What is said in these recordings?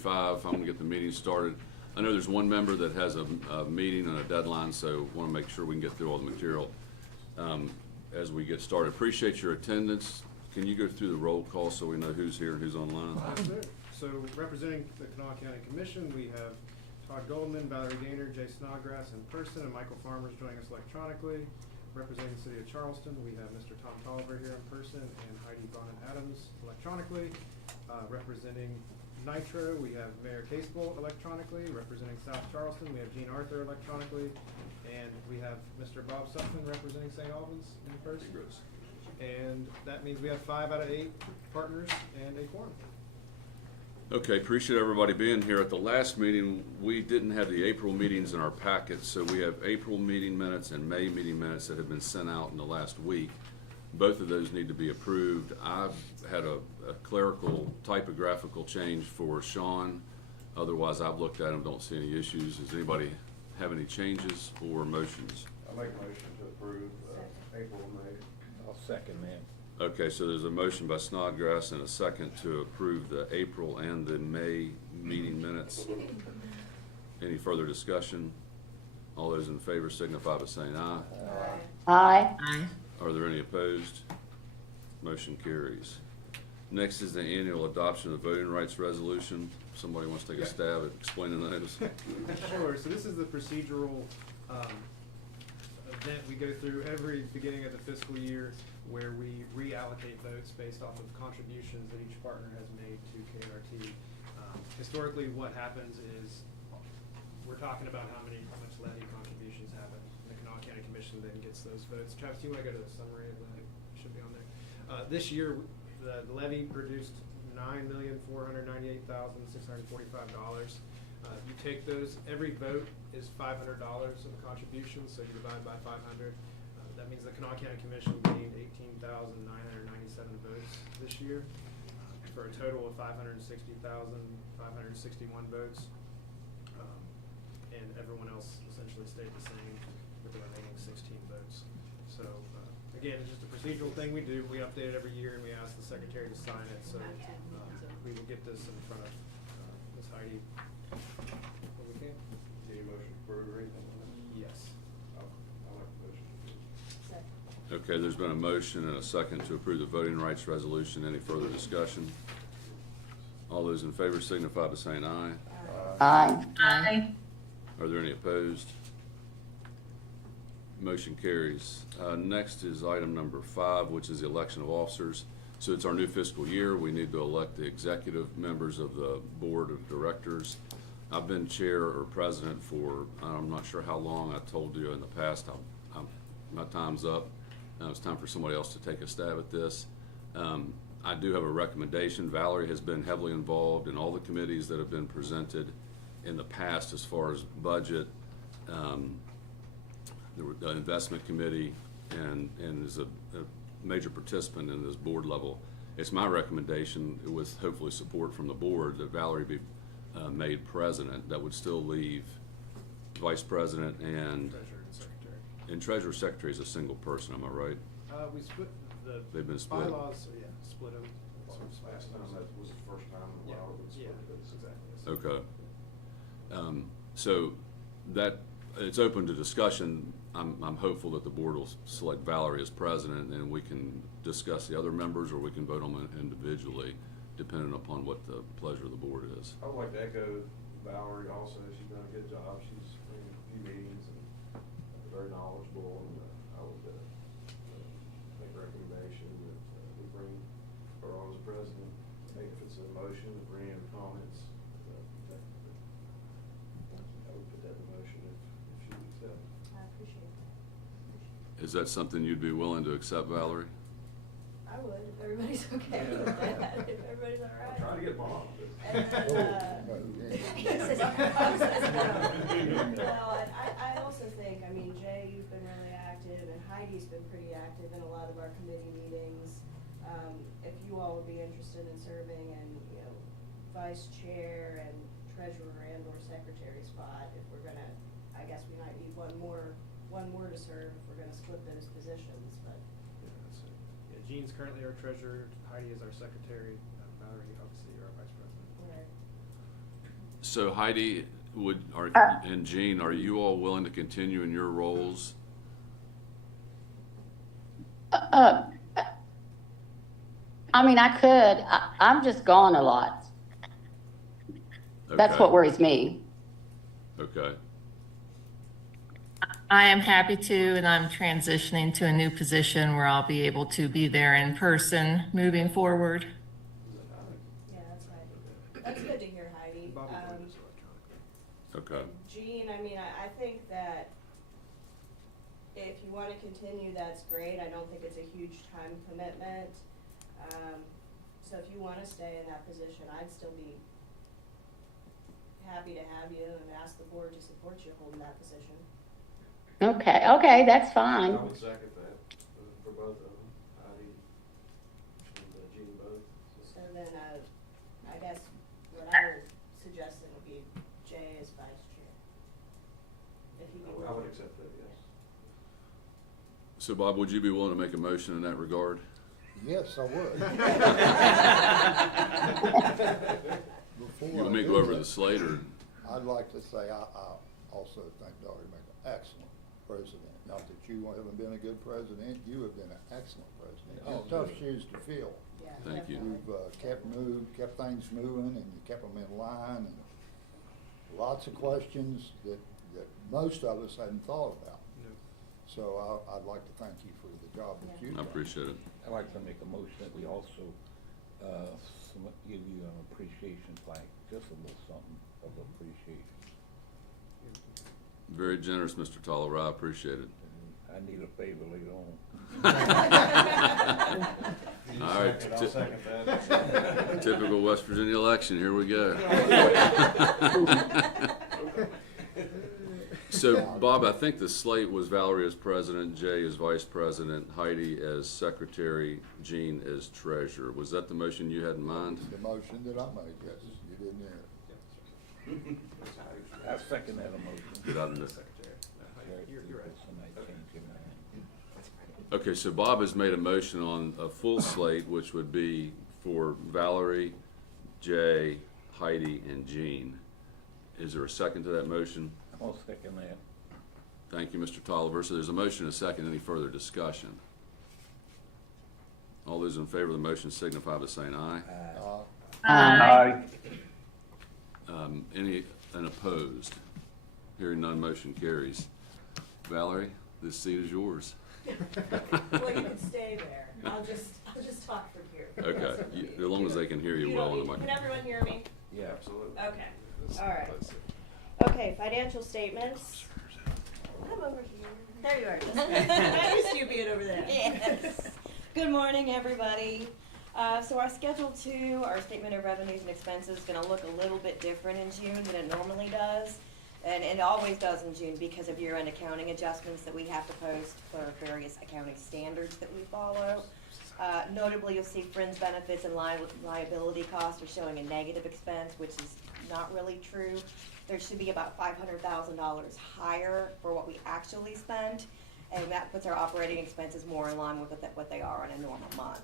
5. I'm going to get the meeting started. I know there's one member that has a meeting and a deadline, so want to make sure we can get through all the material as we get started. Appreciate your attendance. Can you go through the roll call so we know who's here and who's online? So representing the Kanawha County Commission, we have Todd Goldman, Valerie Gaynor, Jay Snodgrass in person, and Michael Farmer's joining us electronically. Representing the City of Charleston, we have Mr. Tom Tolliver here in person and Heidi Bonin Adams electronically. Representing Nitro, we have Mayor Casebolt electronically. Representing South Charleston, we have Gene Arthur electronically. And we have Mr. Bob Sussman representing St. Albans in person. And that means we have 5 out of 8 partners and a quorum. Okay, appreciate everybody being here. At the last meeting, we didn't have the April meetings in our packet, so we have April meeting minutes and May meeting minutes that have been sent out in the last week. Both of those need to be approved. I've had a clerical typographical change for Sean. Otherwise, I've looked at them, don't see any issues. Does anybody have any changes or motions? I make a motion to approve April and May. I'll second that. Okay, so there's a motion by Snodgrass and a second to approve the April and the May meeting minutes. Any further discussion? All those in favor signify by saying aye. Aye. Aye. Are there any opposed? Motion carries. Next is the annual adoption of the voting rights resolution. Somebody wants to take a stab at explaining the notice? Sure, so this is the procedural event we go through every beginning of the fiscal year where we reallocate votes based off of contributions that each partner has made to KRT. Historically, what happens is we're talking about how much levy contributions happen. The Kanawha County Commission then gets those votes. Travis, do you want to go to the summary of that? Should be on there. This year, the levy produced $9,498,645. You take those, every vote is $500 of a contribution, so you divide by 500. That means the Kanawha County Commission gained 18,997 votes this year for a total of 560,561 votes. And everyone else essentially stayed the same with the remaining 16 votes. So again, it's just a procedural thing we do. We update it every year and we ask the secretary to sign it. So we will get this in front of Ms. Heidi when we can. Any motion to approve or anything? Yes. I'll make a motion to approve. Okay, there's been a motion and a second to approve the voting rights resolution. Any further discussion? All those in favor signify by saying aye. Aye. Aye. Are there any opposed? Motion carries. Next is item number 5, which is the election of officers. So it's our new fiscal year. We need to elect the executive members of the board of directors. I've been chair or president for, I'm not sure how long. I told you in the past, my time's up. Now it's time for somebody else to take a stab at this. I do have a recommendation. Valerie has been heavily involved in all the committees that have been presented in the past as far as budget, the investment committee, and is a major participant in this board level. It's my recommendation, with hopefully support from the board, that Valerie be made president. That would still leave vice president and Treasurer and secretary. treasurer secretary is a single person. Am I right? We split the They've been split. bylaws, so yeah, split them. Last time, that was the first time in a while it was Yeah, split. exactly. Okay. So that, it's open to discussion. I'm hopeful that the board will select Valerie as president, and we can discuss the other members, or we can vote on them individually, depending upon what the pleasure of the board is. I would like to echo Valerie also. She's done a good job. She's in a few meetings and very knowledgeable, and I would make a recommendation that we bring her on as president. Make if it's a motion, bring in comments. I would put that in motion if she would accept. I appreciate that. Is that something you'd be willing to accept, Valerie? I would, if everybody's okay with that, if everybody's all right. I'm trying to get Bob. And then, he says, no, I also think, I mean, Jay, you've been really active, and Heidi's been pretty active in a lot of our committee meetings. If you all would be interested in serving in, you know, vice chair and treasurer and or secretary spot, if we're gonna, I guess we might need one more to serve if we're gonna split those positions, but. Yeah, Jean's currently our treasurer, Heidi is our secretary, Valerie, obviously, you're our vice president. Right. So Heidi, and Jean, are you all willing to continue in your roles? I mean, I could. I'm just gone a lot. That's Okay. what worries me. Okay. I am happy to, and I'm transitioning to a new position where I'll be able to be there in person moving forward. Yeah, that's Heidi. That's good to hear, Heidi. Bobby joined us electronically. Okay. Jean, I mean, I think that if you wanna continue, that's great. I don't think it's a huge time commitment. So if you wanna stay in that position, I'd still be happy to have you and ask the board to support you holding that position. Okay, that's I fine. would second that for both of them, Heidi and Jean both. So then, I guess what I was suggesting would be Jay as vice chair. If you I would accept that, yes. So Bob, would you be willing to make a motion in that regard? Yes, I would. Before You I want me to do go over that, the slate, or? I'd like to say I also think Dory made an excellent president. Not that you haven't been a good president, you have been an excellent president. It's tough shoes to fill. Yeah, Thank you. definitely. You've kept things moving, and you kept them in line, and lots of questions that most of us hadn't thought about. Yeah. So I'd like to thank you for the job that you've I done. appreciate it. I'd like to make a motion that we also, give you an appreciation flag, just a little something of appreciation. Very generous, Mr. Tolliver. I appreciate it. I need a favor later on. All right. I'll second that. Typical West Virginia election. Here we go. So, Bob, I think the slate was Valerie as president, Jay as vice president, Heidi as secretary, Jean as treasurer. Was that the motion you had in mind? The motion that I made, yes, you didn't hear it. I second that motion. Did I miss? You're right. Somebody change your mind. Okay, so Bob has made a motion on a full slate, which would be for Valerie, Jay, Heidi, and Jean. Is there a second to that motion? I'll second that. Thank you, Mr. Tolliver. So there's a motion and a second. Any further discussion? All those in favor of the motion signify by saying aye. Aye. Any opposed? Hearing none, motion carries. Valerie, this seat is yours. Well, you can stay there. I'll just talk from here. Okay, as long as they can hear you well on the Can microphone. everyone hear me? Yeah. Absolutely. Okay, all right. Okay, financial statements. I'm over here. There you are. I'm used to you being over there. Yes. Good morning, everybody. So our Schedule 2, our Statement of Revenues and Expenses, is going to look a little bit different in June than it normally does. And it always does in June because of year-end accounting adjustments that we have to post for various accounting standards that we follow. Notably, you'll see fringe benefits and liability costs are showing a negative expense, which is not really true. There should be about $500,000 higher for what we actually spent, and that puts our operating expenses more in line with what they are on a normal month.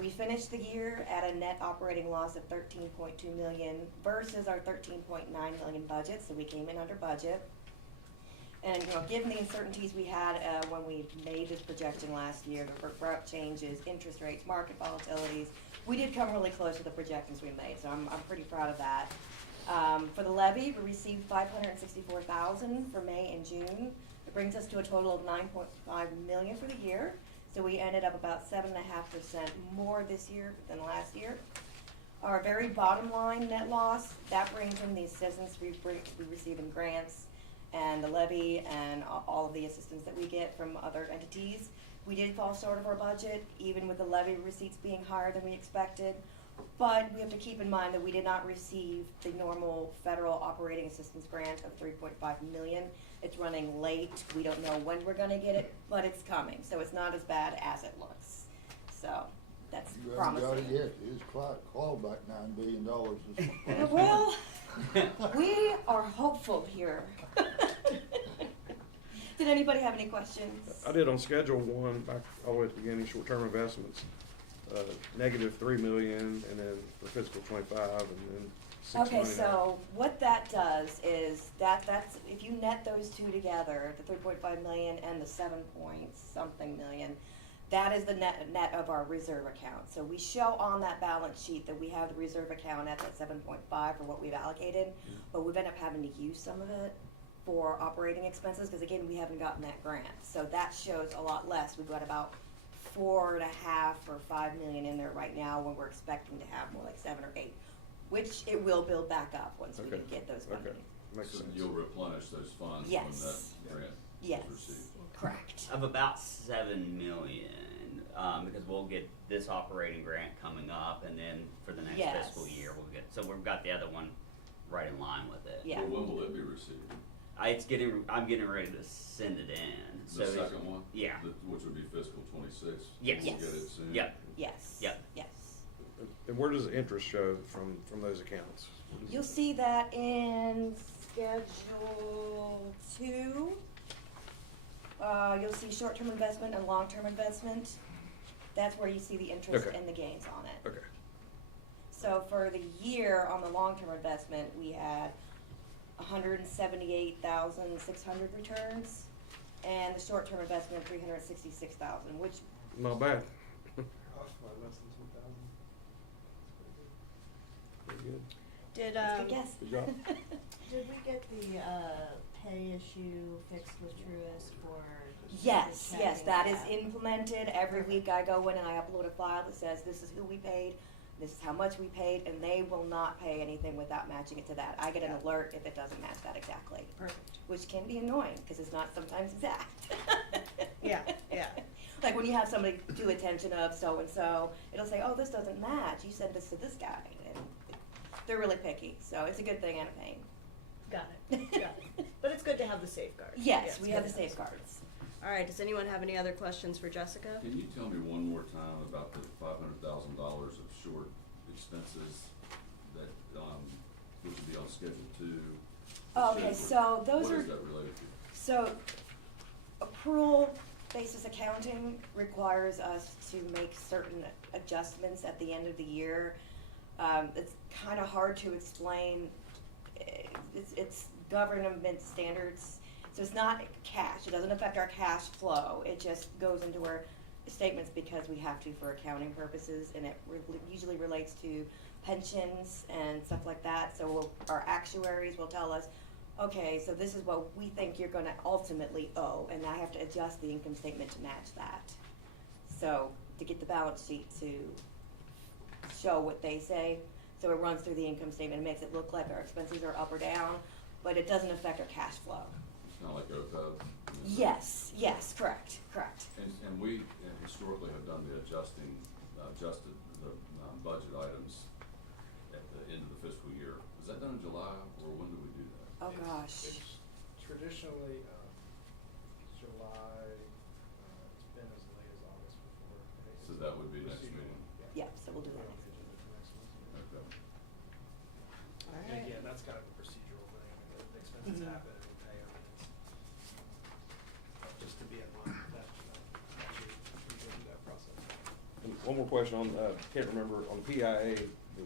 We finished the year at a net operating loss of $13.2 million versus our $13.9 million budget, so we came in under budget. And given the uncertainties we had when we made this projection last year, the abrupt changes, interest rates, market volatilities, we did come really close to the projections we made, so I'm pretty proud of that. For the levy, we received $564,000 for May and June. It brings us to a total of $9.5 million for the year. So we ended up about 7.5% more this year than last year. Our very bottom line net loss, that brings in the assistance we receive in grants and the levy and all of the assistance that we get from other entities. We did fall short of our budget, even with the levy receipts being higher than we expected. But we have to keep in mind that we did not receive the normal federal operating assistance grant of $3.5 million. It's running late. We don't know when we're gonna get it, but it's coming. So it's not as bad as it looks. So that's You haven't got it promising. yet. It's clawed back $9 billion this month. Well, we are hopeful here. Did anybody have any questions? I did on Schedule 1, back all the way at the beginning, short-term investments. negative 3 million, and then for fiscal +25, and then 6 Okay, million. so what that does is that's, if you net those two together, the 3.5 million and the 7 point something million, that is the net of our reserve account. So we show on that balance sheet that we have the reserve account at that 7.5 for what we've allocated, but we've ended up having to use some of it for operating expenses, because again, we haven't gotten that grant. So that shows a lot less. We've got about 4.5 or 5 million in there right now, when we're expecting to have more like 7 or 8, which it will build back up once we Okay. get those Okay. funding. Makes So sense. you'll replenish those funds when Yes. that grant Yes, is received. correct. Of about 7 million, because we'll get this operating grant coming up, and then for the next Yes. fiscal year, we'll get, so we've got the other one right in line with it. Yeah. Well, when will it be received? I'm getting ready to send it in, so. The it's- second one? Yeah. Which would be fiscal '26? Yes. We'll get it soon? Yep. Yes. Yep. Yes. And where does the interest show from those accounts? What is You'll it? see that in Schedule 2. You'll see short-term investment and long-term investment. That's where you see the interest Okay. and the gains on it. Okay. So for the year on the long-term investment, we had 178,600 returns, and the short-term investment 366,000, which Not bad. Off by less than 2,000. Pretty good. Did, is a good guess. Good job. did we get the, pay issue fixed with Truist for? Yes, the yes, checking that is app? implemented. Every week I go in and I upload a file that says this is who we paid, this is how much we paid, and they will not pay anything without matching it to that. I get an alert if it doesn't match that exactly, Perfect. which can be annoying because it's not sometimes exact. Yeah, yeah. Like when you have somebody do attention of so-and-so, it'll say, oh, this doesn't match, you sent this to this guy. And they're really picky, so it's a good thing and a pain. Got it, got it. But it's good to have the safeguards. Yeah, Yes, it's we good have the to have safeguards. All right, does anyone have any other questions for Jessica? Can you tell me one more time about the $500,000 of short expenses that, which would be on Schedule 2? Okay, so those What are. is that related to? So, accrual basis accounting requires us to make certain adjustments at the end of the year. It's kind of hard to explain. It's government standards, so it's not cash. It doesn't affect our cash flow. It just goes into our statements because we have to for accounting purposes, and it usually relates to pensions and stuff like that. So our actuaries will tell us, okay, so this is what we think you're gonna ultimately owe, and I have to adjust the income statement to match that. So, to get the balance sheet to show what they say, so it runs through the income statement, and makes it look like our expenses are up or down, but it doesn't affect our cash flow. It's kind of like OPEB? Yes, yes, correct. And we historically have done the adjusted the budget items at the end of the fiscal year. Is that done in July, or when do we do that? Oh, gosh. It's traditionally, July, it's been as late as August before. So that would be next Procedural. meeting. Yeah. Yeah, so we'll do Put that it on next the agenda for next month. Okay. All And right. again, that's kind of a procedural thing. I mean, the expenses Mhm. happen and we pay them. And it's just to be in line with that, actually, we go through that process. And one more question on, can't remember, on PIA,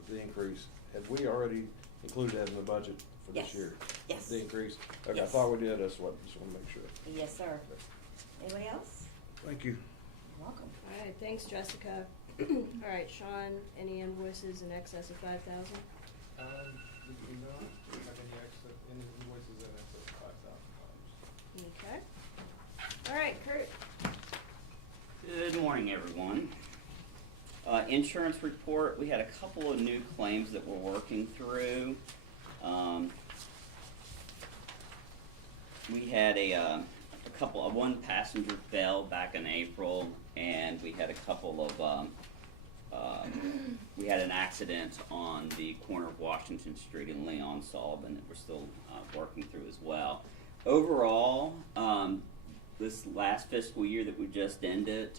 the increase, had we already included that in the budget for this Yes. year? Yes. The increase? Okay, I Yes. thought we did, that's what, just wanna make sure. Yes, sir. Anybody else? Thank you. You're welcome. All right, thanks, Jessica. All right, Sean, any invoices in excess of 5,000? We do not have any extra invoices in excess of $5,000. Okay. All right, Kurt. Good morning, everyone. Insurance report, we had a couple of new claims that we're working through. We had one passenger fell back in April, and we had a couple of, we had an accident on the corner of Washington Street and Leon Sullivan that we're still working through as well. Overall, this last fiscal year that we just ended,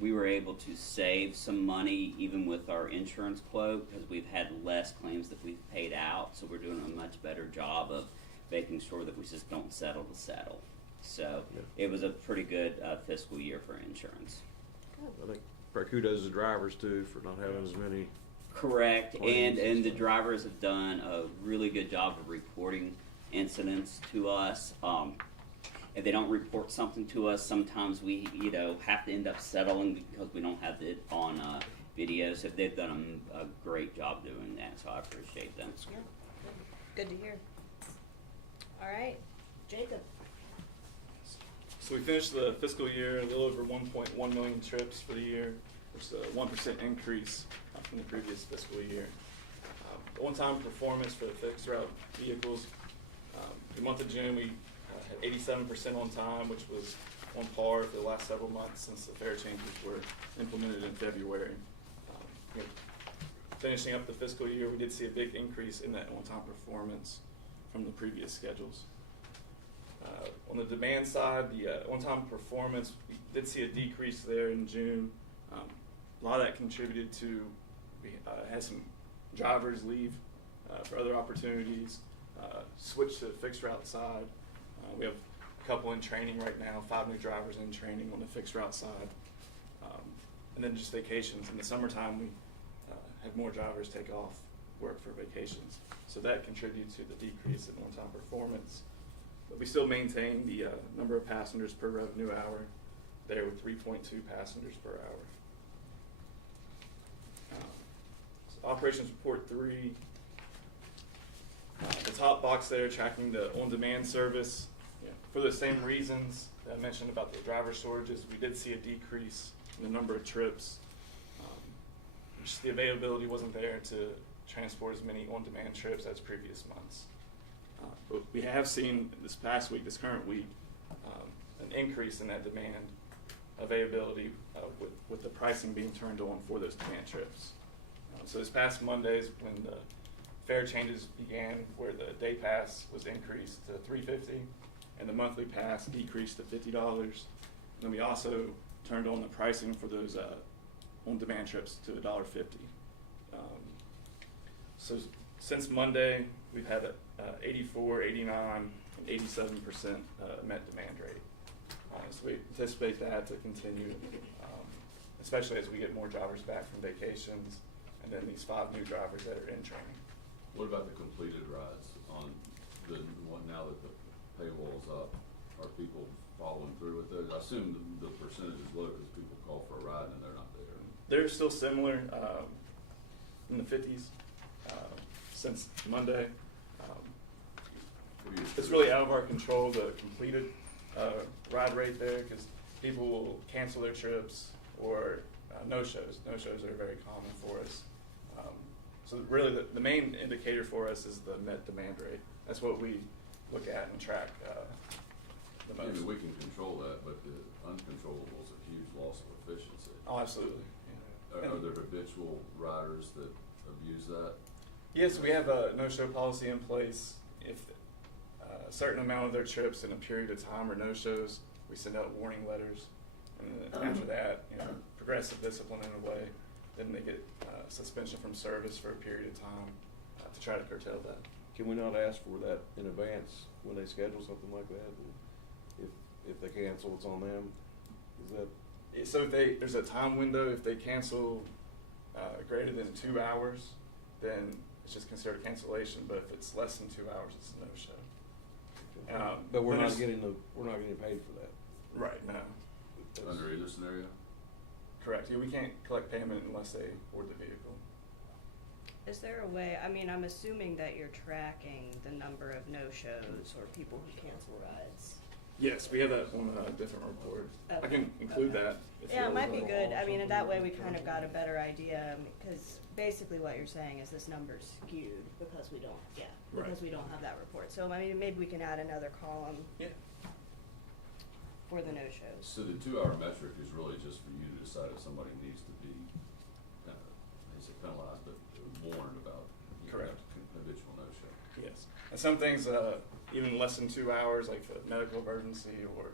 we were able to save some money even with our insurance quote because we've had less claims that we've paid out, so we're doing a much better job of making sure that we just don't settle to settle. So it was a pretty good fiscal year for insurance. I think probably kudos to drivers too for not having as many. Correct, Claims and and the stuff. drivers have done a really good job of reporting incidents to us. If they don't report something to us, sometimes we, have to end up settling because we don't have it on video. So they've done a great job doing that, so I appreciate them. Yeah, good to hear. All right, Jacob. So we finished the fiscal year a little over 1.1 million trips for the year, which is a 1% increase from the previous fiscal year. The on-time performance for the fixed route vehicles, the month of June we had 87% on time, which was on par for the last several months since the fare changes were implemented in February. Finishing up the fiscal year, we did see a big increase in that on-time performance from the previous schedules. On the demand side, the on-time performance, we did see a decrease there in June. A lot of that contributed to, we had some drivers leave for other opportunities, switch to the fixed route side. We have a couple in training right now, 5 new drivers in training on the fixed route side. And then just vacations. In the summertime, we had more drivers take off work for vacations. So that contributed to the decrease in on-time performance. But we still maintain the number of passengers per revenue hour there with 3.2 passengers per hour. So Operations Report 3, the top box there tracking the on-demand service. For the same reasons that I mentioned about the driver shortages, we did see a decrease in the number of trips. Just the availability wasn't there to transport as many on-demand trips as previous months. But we have seen this past week, this current week, an increase in that demand availability with the pricing being turned on for those demand trips. So this past Mondays when the fare changes began, where the day pass was increased to $3.50 and the monthly pass decreased to $50. And then we also turned on the pricing for those on-demand trips to $1.50. So since Monday, we've had a 84, 89, and 87% met demand rate. So we anticipate that to continue, especially as we get more drivers back from vacations, and then these 5 new drivers that are in training. What about the completed rides on the one now that the paywall's up? Are people following through with those? I assume the percentage is low because people call for a ride and they're not there. They're still similar in the 50s since Monday. It's really out of our control, the completed ride rate there, because people will cancel their trips or no-shows. No-shows are very common for us. So really the main indicator for us is the met demand rate. That's what we look at and track the most. I mean, we can control that, but the uncontrollable is a huge loss of efficiency. Oh, absolutely. Yeah. Are there habitual riders that abuse that? Yes, we have a no-show policy in place. If a certain amount of their trips in a period of time are no-shows, we send out warning letters. And then after that, progressive discipline in a way, then they get suspension from service for a period of time to try to curtail that. Can we not ask for that in advance when they schedule something like that? If they cancel, it's on them. Is that? So there's a time window. If they cancel greater than 2 hours, then it's just considered a cancellation. But if it's less than 2 hours, it's a no-show. But we're not getting paid for that. Right. No. Under either scenario? Correct. Yeah, we can't collect payment unless they board the vehicle. Is there a way, I mean, I'm assuming that you're tracking the number of no-shows or people who cancel rides. Yes, we have that on a different report. I Okay. can include that. if Yeah, it you're might be looking. good. I mean, that way we kind of got a better idea, because basically what you're saying is this number's skewed because we don't, Right. because we don't have that report. So, I mean, maybe we can add another column Yeah. for the no-shows. So the 2-hour metric is really just for you to decide if somebody needs to be, I say penalized, but warned about Correct. habitual no-show. Yes. And some things, even less than 2 hours, like if a medical emergency or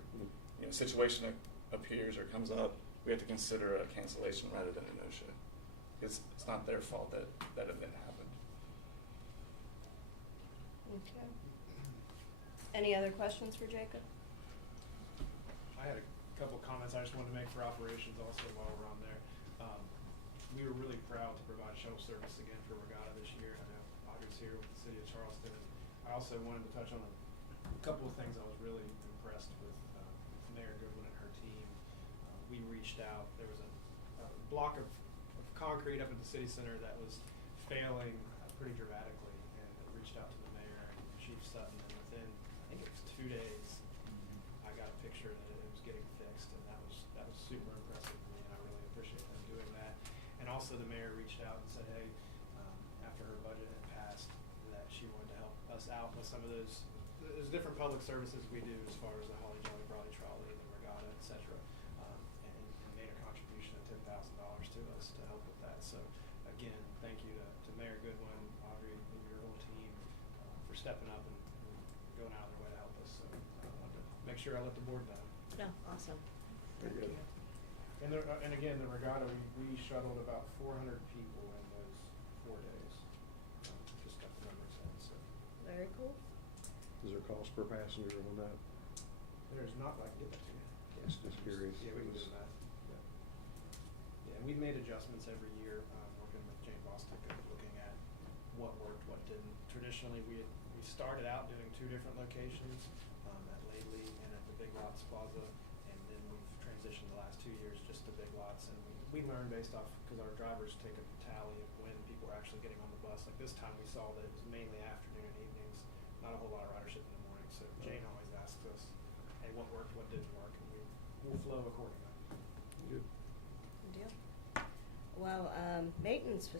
situation that appears or comes up, we have to consider a cancellation rather than a no-show. It's not their fault that event happened. Okay. Any other questions for Jacob? I had couple comments I just wanted to make for operations also while we're on there. We were really proud to provide shuttle service again for Regatta this year. I know Audrey's here with the city of Charleston, and I also wanted to touch on a couple of things I was really impressed with Mayor Goodwin and her team. We reached out. There was a block of concrete up at the city center that was failing pretty dramatically, and I reached out to the mayor and Chief Sutton, and within, I think it was 2 days, I got a picture that it was getting fixed, and that was super impressive to me, and I really appreciate them doing that. And also the mayor reached out and said, hey, after her budget had passed, that she wanted to help us out with some of those, there's different public services we do as far as the Holly Jolly Brolly Trolley and the Regatta, et cetera, and made a contribution of $10,000 to us to help with that. So again, thank you to Mayor Goodwin, Audrey, and your whole team for stepping up and going out of their way to help us. So I wanted to make sure I let the board know. No, awesome. Very good. And again, the Regatta, we shuttled about 400 people in those 4 days. Just got the numbers in, so. Very cool. Is there cost per passenger on that? There's not, like, get that to you. Just curious. Yeah, we can do that. Yeah. Yeah, and we've made adjustments every year, working with Jane Bostic and looking at what worked, what didn't. Traditionally, we started out doing 2 different locations, at Lately and at the Big Lots Plaza, and then we've transitioned the last 2 years just to Big Lots, and we learned based off, because our drivers take a tally of when people are actually getting on the bus. Like this time we saw that it was mainly afternoon and evenings, not a whole lot of ridership in the morning, so Jane always asks us, hey, what worked, what didn't work, and we'll flow accordingly. Good. Good deal. Well, maintenance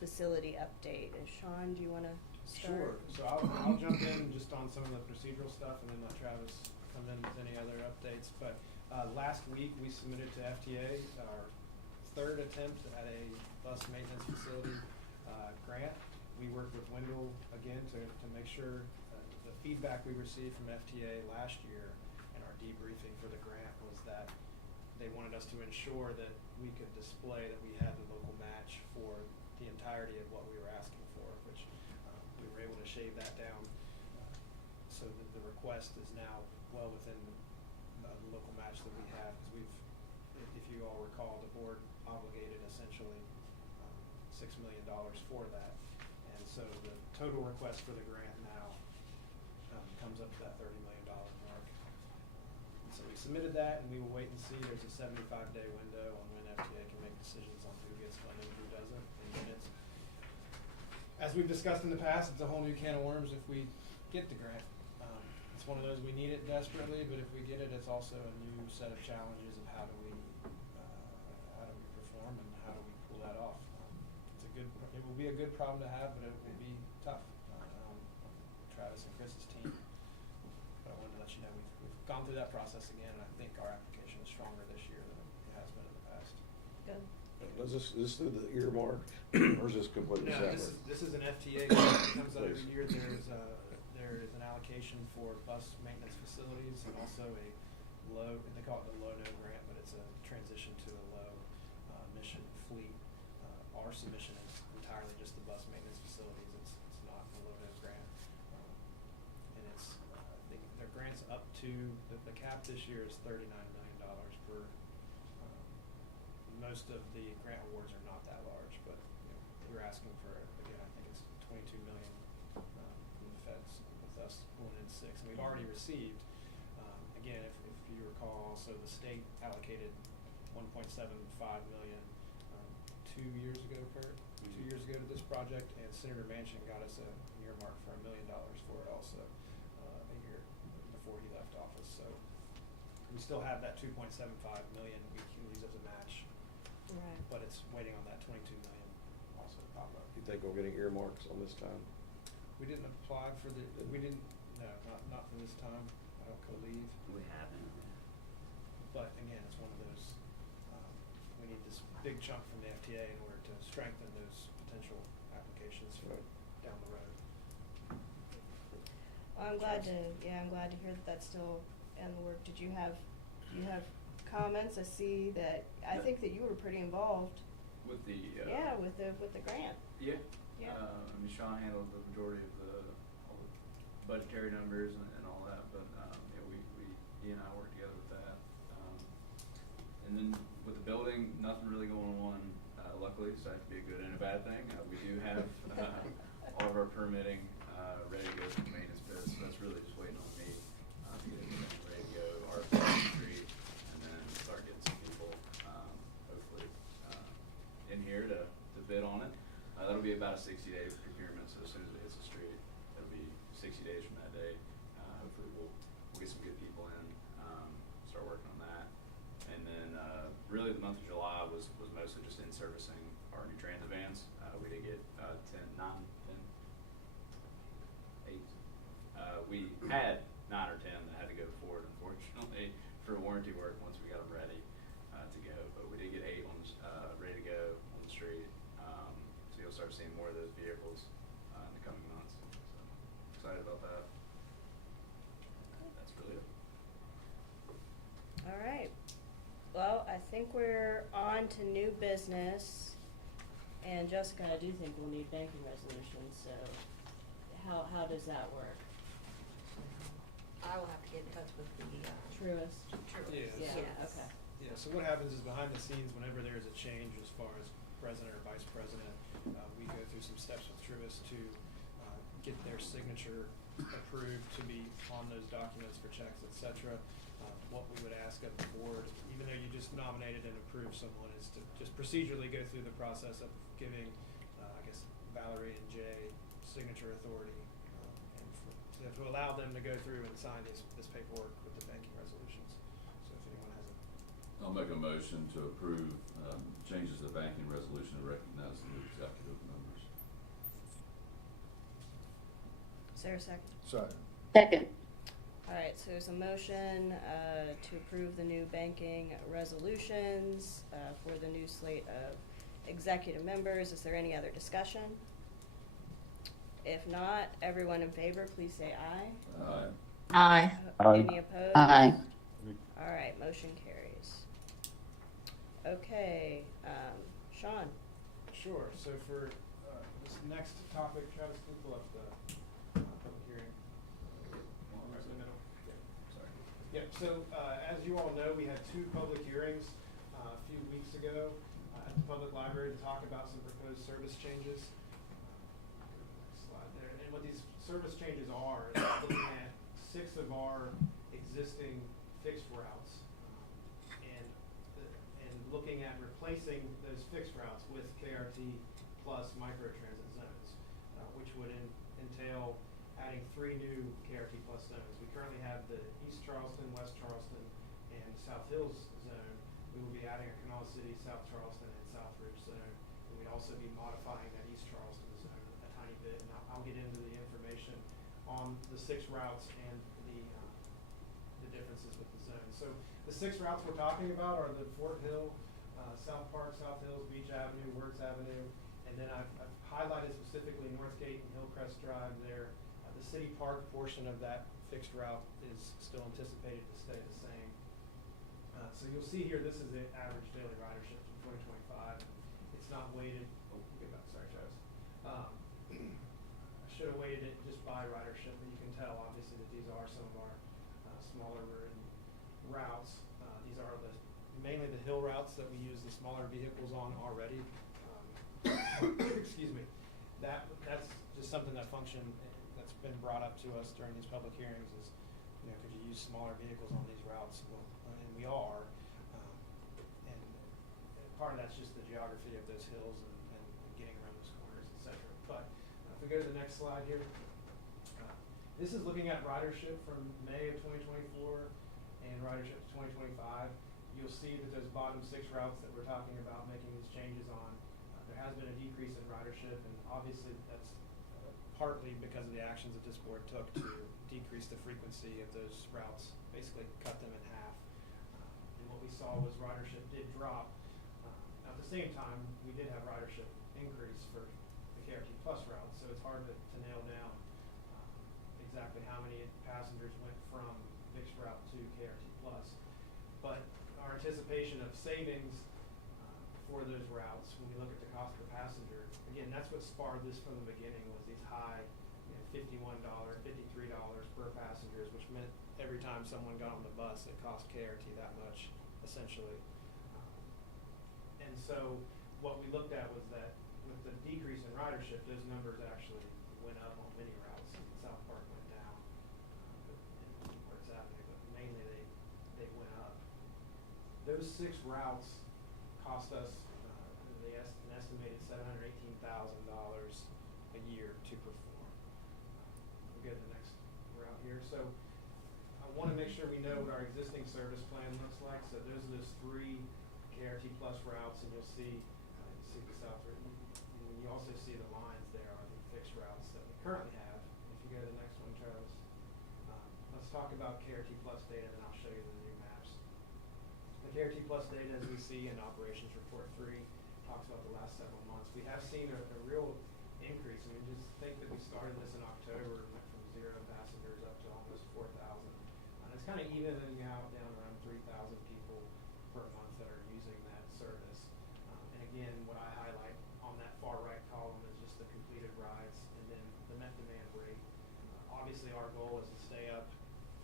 facility update. And Sean, do you want to Sure. start? So I'll jump in just on some of the procedural stuff and then let Travis come in with any other updates. But last week we submitted to FTA our 3rd attempt at a bus maintenance facility grant. We worked with Wendell again to make sure the feedback we received from FTA last year and our debriefing for the grant was that they wanted us to ensure that we could display that we had the local match for the entirety of what we were asking for, which we were able to shave that down so that the request is now well within the local match that we have, because if you all recall, the board obligated essentially $6 million for that, and so the total request for the grant now comes up to that $30 million mark. So we submitted that, and we will wait and see. There's a 75-day window on when FTA can make decisions on who gets funding and who doesn't. And then it's, as we've discussed in the past, it's a whole new can of worms if we get the grant. It's one of those, we need it desperately, but if we get it, it's also a new set of challenges of how do we perform and how do we pull that off. It will be a good problem to have, but it will be tough. Travis and Chris's team. But I wanted to let you know we've gone through that process again, and I think our application is stronger this year than it has been in the past. Good. Is this through the earmark, or is this completely No, separate? this is an FTA grant that comes out every year. There is an allocation for bus maintenance facilities and also a low, they call it the low-no grant, but it's a transition to a low emission fleet. Our submission is entirely just the bus maintenance facilities. It's not a low-no grant. And it's, I think their grant's up to, the cap this year is $39 million per. Most of the grant awards are not that large, but we're asking for, again, I think it's $22 million from the feds, with us pulling in 6, and we've already received. Again, if you recall, also the state allocated $1.75 million 2 years ago, Kurt, 2 years ago to this project, and Senator Manchin got us an earmark for $1 million for it also a year before he left office. So we still have that $2.75 million we can use as a match. Right. But it's waiting on that $22 million also to pop up. You think we're getting earmarks on this time? We didn't apply for no, not for this time, I don't believe. We haven't. But again, it's one of those, we need this big chunk from the FTA in order to strengthen those potential applications for down the road. Well, I'm glad to hear that that's still in the work. Do you have comments? I see that, I think that you were pretty involved. With the with the grant. Yeah. Yeah. I mean, Sean handled the majority of all the budgetary numbers and all that, but yeah, he and I worked together with that. And then with the building, nothing really going on, luckily, so that could be a good and a bad thing. We do have all of our permitting ready to go for maintenance bids, so that's really just waiting on me to get everything ready to go, our street, and then start getting some people, hopefully, in here to bid on it. That'll be about a 60-day procurement, so as soon as it hits the street, it'll be 60 days from that day. Hopefully we'll get some good people in, start working on that. And then really the month of July was mostly just in servicing our new transit vans. We did get 8. We had 9 or 10 that had to go to Ford, unfortunately, for warranty work once we got them ready to go. But we did get 8 on ready to go on the street. So you'll start seeing more of those vehicles in the coming months. So excited about that. That's really it. All right. Well, I think we're on to new business. And Jessica, I do think we'll need banking resolutions, so how does that work? I will have to get in touch with the, Truist? Yes. Yeah, okay. Yeah, so what happens is behind the scenes, whenever there's a change as far as president or vice president, we go through some steps with Truist to get their signature approved to be on those documents for checks, et cetera. What we would ask of the board, even though you just nominated and approved someone, is to just procedurally go through the process of giving, I guess, Valerie and Jay signature authority, and to allow them to go through and sign this paperwork with the banking resolutions. So if anyone has a I'll make a motion to approve changes to the banking resolution to recognize the new executive members. Is there a second? Second. All right, so there's a motion to approve the new banking resolutions for the new slate of executive members. Is there any other discussion? If not, everyone in favor, please say aye. Aye. Aye. Any opposed? Aye. All right, motion carries. Okay, Sean. Sure, so for this next topic, Travis, can you pull up the public hearing? Right in the middle. Yeah, sorry. Yeah, so as you all know, we had 2 public hearings a few weeks ago at the public library to talk about some proposed service changes. Next slide there. And what these service changes are is looking at 6 of our existing fixed routes and looking at replacing those fixed routes with KRT plus microtransit zones, which would entail adding 3 new KRT plus zones. We currently have the East Charleston, West Charleston, and South Hills zone. We will be adding a Kanawha City, South Charleston, and South Ridge zone. And we'd also be modifying that East Charleston zone a tiny bit. And I'll get into the information on the 6 routes and the differences with the zones. So the 6 routes we're talking about are the Fort Hill, South Park, South Hills, Beach Avenue, Works Avenue, and then I've highlighted specifically Northgate and Hillcrest Drive there. The City Park portion of that fixed route is still anticipated to stay the same. So you'll see here, this is the average daily ridership from 2025. It's not weighted. Oh, get back. Sorry, Travis. I should have weighted it just by ridership, but you can tell obviously that these are some of our smaller routes. These are mainly the hill routes that we use the smaller vehicles on already. Excuse me. That's just something that's been brought up to us during these public hearings is, could you use smaller vehicles on these routes? Well, and we are. And part of that's just the geography of those hills and getting around those corners, et cetera. But if we go to the next slide here, this is looking at ridership from May of 2024 and ridership to 2025. You'll see that those bottom 6 routes that we're talking about making these changes on, there has been a decrease in ridership, and obviously that's partly because of the actions that this board took to decrease the frequency of those routes, basically cut them in half. And what we saw was ridership did drop. At the same time, we did have ridership increase for the KRT Plus route, so it's hard to nail down exactly how many passengers went from fixed route to KRT Plus. But our anticipation of savings for those routes, when we look at the cost per passenger, again, that's what sparred this from the beginning, was these high $51, $53 per passengers, which meant every time someone got on the bus, it cost KRT that much, essentially. And so what we looked at was that with the decrease in ridership, those numbers actually went up on many routes. South Park went down, and Parks Avenue, but mainly they went up. Those 6 routes cost us an estimated $718,000 a year to perform. We'll go to the next route here. So I want to make sure we know what our existing service plan looks like. So those are those 3 KRT plus routes, and you'll see the South Route. You also see the lines there are the fixed routes that we currently have. If you go to the next one, Travis. Let's talk about KRT plus data, and then I'll show you the new maps. The KRT plus data, as we see in Operations Report 3, talks about the last several months. We have seen a real increase. I mean, just think that we started this in October and went from 0 passengers up to almost 4,000. And it's kind of evening out down around 3,000 people per month that are using that service. And again, what I highlight on that far right column is just the completed rides and then the net demand rate. Obviously, our goal is to stay up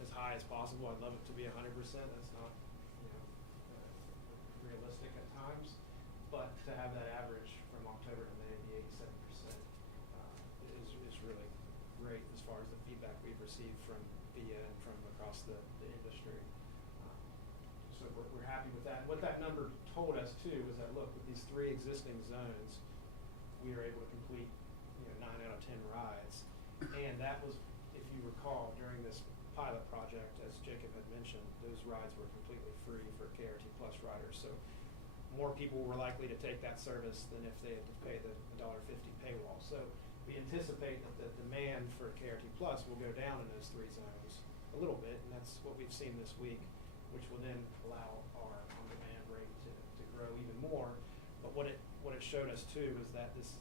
as high as possible. I'd love it to be 100%. That's not, realistic at times. But to have that average from October to May be 87% is really great as far as the feedback we've received from VIA and from across the industry. So we're happy with that. What that number told us too was that, look, with these 3 existing zones, we were able to complete 9 out of 10 rides. And that was, if you recall, during this pilot project, as Jacob had mentioned, those rides were completely free for KRT Plus riders. So more people were likely to take that service than if they had to pay the $1.50 paywall. So we anticipate that the demand for KRT Plus will go down in those 3 zones a little bit, and that's what we've seen this week, which will then allow our on-demand rate to grow even more. But what it showed us too is that this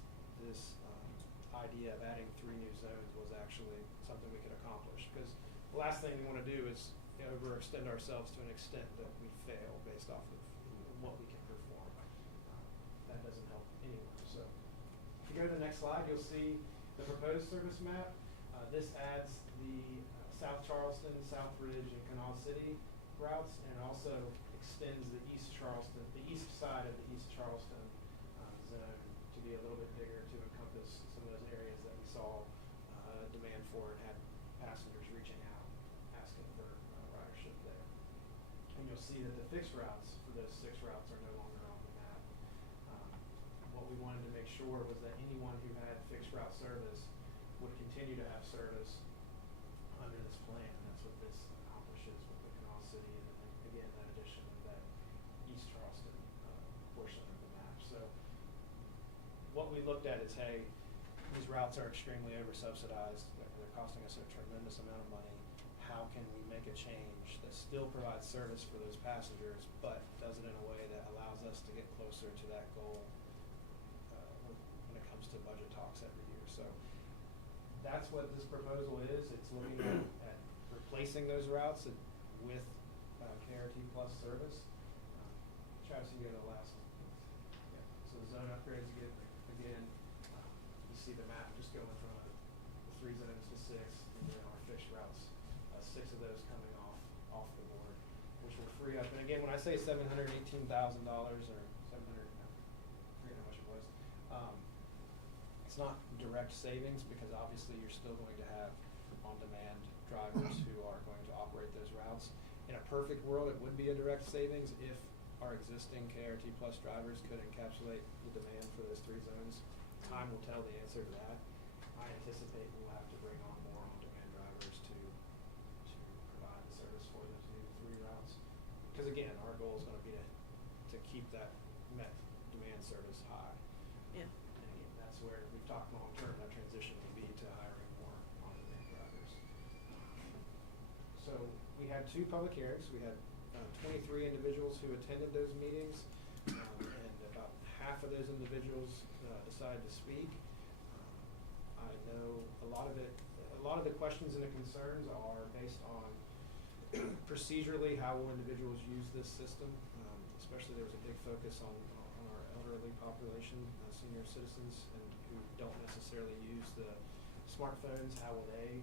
idea of adding 3 new zones was actually something we could accomplish, because the last thing we want to do is overextend ourselves to an extent that we fail based off of what we can perform. That doesn't help anyone. So if you go to the next slide, you'll see the proposed service map. This adds the South Charleston, South Ridge, and Kanawha City routes, and it also extends the east side of the East Charleston zone to be a little bit bigger, to encompass some of those areas that we saw demand for and had passengers reaching out asking for ridership there. And you'll see that the fixed routes for those 6 routes are no longer on the map. What we wanted to make sure was that anyone who had fixed route service would continue to have service under this plan. That's what this accomplishes with the Kanawha City, and then again, that addition of that East Charleston portion of the map. So what we looked at is, hey, these routes are extremely over-subsidized. They're costing us a tremendous amount of money. How can we make a change that still provides service for those passengers, but does it in a way that allows us to get closer to that goal when it comes to budget talks every year? So that's what this proposal is. It's looking at replacing those routes with KRT Plus service. Travis, you go to the last one. Yeah. So the zone upgrades again. You see the map just going from the 3 zones to 6, and then our fixed routes. 6 of those coming off the board, which will free up. And again, when I say $718,000 or 700, I forget how much it was. It's not direct savings, because obviously you're still going to have on-demand drivers who are going to operate those routes. In a perfect world, it would be a direct savings if our existing KRT Plus drivers could encapsulate the demand for those 3 zones. Time will tell the answer to that. I anticipate we'll have to bring on more on-demand drivers to provide the service for those new 3 routes. Because again, our goal is going to be to keep that met demand service high. Yeah. And again, that's where we've talked long term, that transition will be to hiring more on-demand drivers. So we had 2 public hearings. We had 23 individuals who attended those meetings, and about half of those individuals decided to speak. I know a lot of the questions and the concerns are based on procedurally how will individuals use this system. Especially there was a big focus on our elderly population, senior citizens, and who don't necessarily use the smartphones. How will they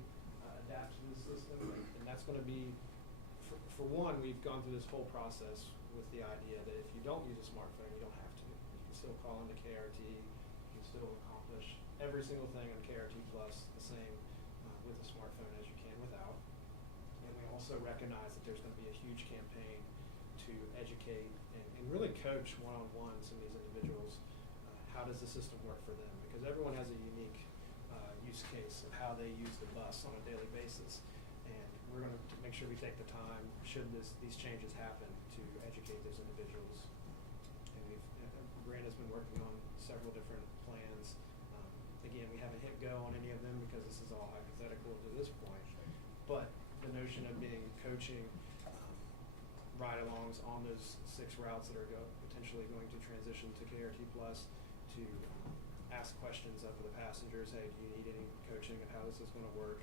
adapt to the system? And that's going to be, for one, we've gone through this whole process with the idea that if you don't use a smartphone, you don't have to. still call into KRT, you can still accomplish every single thing on KRT Plus the same with a smartphone as you can without. And we also recognize that there's going to be a huge campaign to educate and really coach one-on-one some of these individuals. How does the system work for them? Because everyone has a unique use case of how they use the bus on a daily basis. And we're going to make sure we take the time, should these changes happen, to educate those individuals. And Brandon's been working on several different plans. Again, we haven't hit go on any of them because this is all hypothetical to this point. But the notion of being coaching ride-alongs on those 6 routes that are potentially going to transition to KRT Plus, to ask questions of the passengers, hey, do you need any coaching of how this is going to work?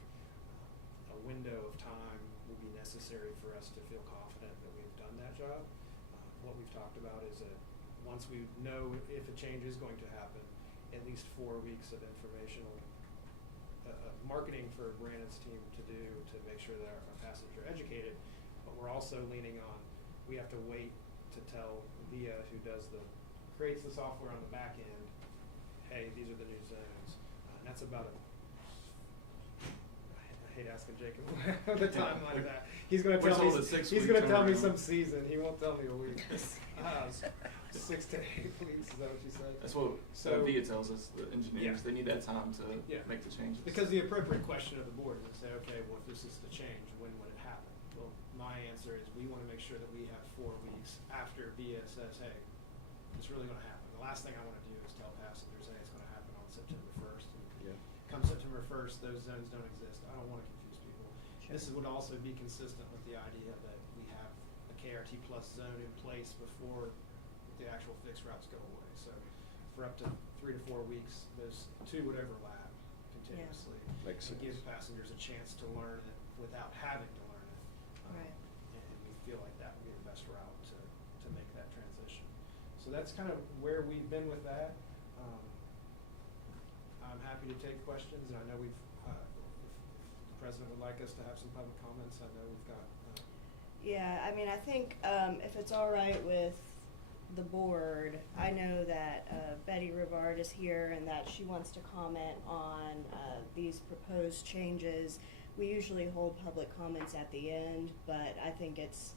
A window of time will be necessary for us to feel confident that we've done that job. What we've talked about is that once we know if a change is going to happen, at least 4 weeks of informational marketing for Brandon's team to do to make sure that our passengers are educated. But we're also leaning on, we have to wait to tell VIA, who creates the software on the back end, hey, these are the new zones. And that's about I hate asking Jacob the timeline of that. He's going to tell me. He's going to tell me some season. He won't tell me a week. 6 to 8 weeks. Is that what you said? That's what VIA tells us. The engineers, they need that time to make the changes. Because the appropriate question of the board is to say, okay, well, if this is the change, when would it happen? Well, my answer is we want to make sure that we have 4 weeks after VIA says, hey, it's really going to happen. The last thing I want to do is tell passengers, hey, it's going to happen on September 1st. And come September 1st, those zones don't exist. I don't want to confuse people. Sure. This would also be consistent with the idea that we have a KRT Plus zone in place before the actual fixed routes go away. So for up to 3 to 4 weeks, those 2 would overlap continuously. Makes sense. It gives passengers a chance to learn it without having to learn it. Right. And we feel like that would be the best route to make that transition. So that's kind of where we've been with that. I'm happy to take questions, and I know we've, if the president would like us to have some public comments, I know we've got. Yeah, I mean, I think if it's all right with the board, I know that Betty Rivard is here and that she wants to comment on these proposed changes. We usually hold public comments at the end, but I think it's,